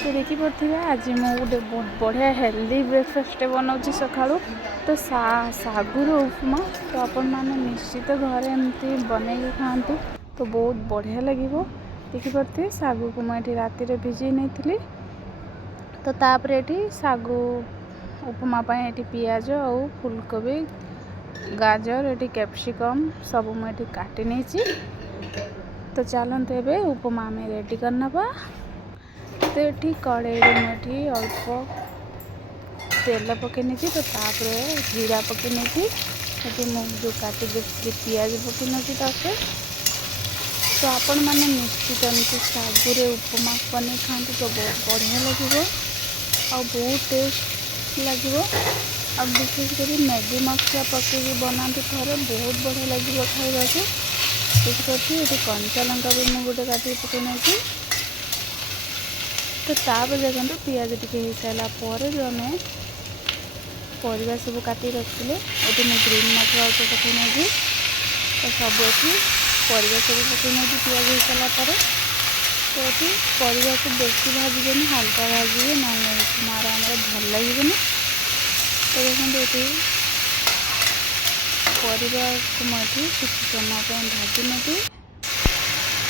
तो देखिपे आज मु गोटे बहुत बढ़िया हेल्दी ब्रेकफास्ट बनाऊँगी सका तो सागुर उपमा तो आपण मैंने निश्चित घरे एमती बनई खातु तो बहुत बढ़िया लगे। देखिपे सागु को मुझे राति भिजई नहीं तो तापर ये सागु उपमा ये पियाज और फुलकोबी गाजर ये कैप्सिकम सब मुझे काटी नहीं। तो चलते ए उपमा में रेडी करना। तो ये कड़े मुझे अल्प तेल पकई नहीं तो तापर जीरा पकई नहीं जो काटी देखी पियाज पकई नहीं तापर तो आपण मैंने निश्चित एमती सागुरे उपमा बन खाते तो बहुत बढ़िया लगे और बहुत टेस्ट लगे। अब विशेषकर मैगी मसला पकई बनाते थे बहुत बढ़िया लगे खावा को। देखिए ये कंचा लंका भी मुझे गोटे काटी पकई नहीं तो तापर देखो पियाज टी हो सारापर जो आम परिवा सब काटी रखी ये मुझे ग्रीन मसला अल्प पकई नहीं तो सब ये परिवा सब पकई नहीं पियाज हो सारापर तो ये परिवा को बेसी भाजबे हाल्का भाजबे ना उपमार भल लगे। तो देखो ये परिवा को मुझे किसी समय भाजी नहीं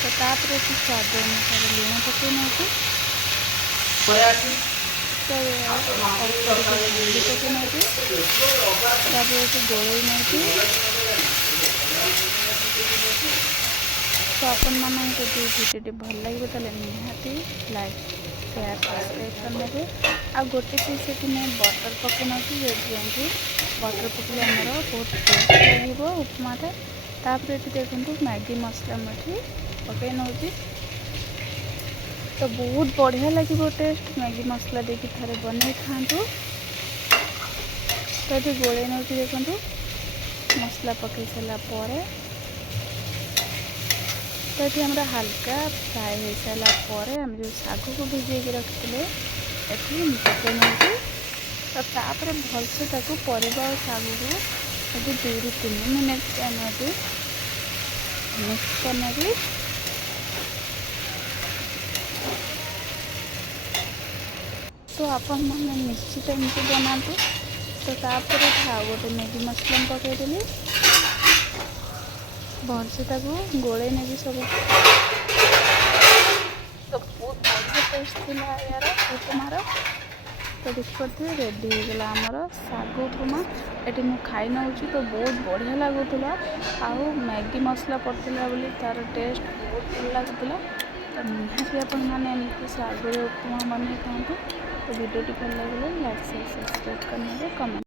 तो तापर स्वाद अनुसार लुण पकई नहीं तो हल्दी पकई नहीं गोल नहीं तो आपण मानक जो भिडियो भल लगे तो निहाती लाइक शेयर सब्सक्राइब करने आ गोटे पीस ये मैं बटर पकई नौकरी जो बटर पकड़े आमर बहुत टेस्ट लगे उपमाटा। तापर ये देखो मैगी मसला मुझे पकई नौ तो बहुत बढ़िया लगे टेस्ट मैगी मसला देकी थे बन खातु। तो ये गोले नौ देखो मसला पकई सारापर तो ये हमारा हल्का फ्राए हो सारापर आम जो सागु को भिजे रखी ये पकई नौ तो तापर भलसे परिवा और सागु को 2-3 मिनट आम मिक्स करना। तो आपण मैंने निश्चित एमती बनातु। तो तापर गोटे मैगी मसला पकईदेली भलसे गोले नहीं सब तो बहुत बढ़िया टेस्ट थी यार उपमार। तो देखिए रेडी हो गला आमर सागु उपमा ये मुझे खाई नौ तो बहुत बढ़िया लगुला आउ मैगी मसला पड़ता बोली तार टेस्ट बहुत भल लगुला। तो निहाती आपण मैंने एमती सागुरे उपमा बन खातु। तो वीडियो भल लगे लाइक शेयर सब्सक्राइब करने कमेंट।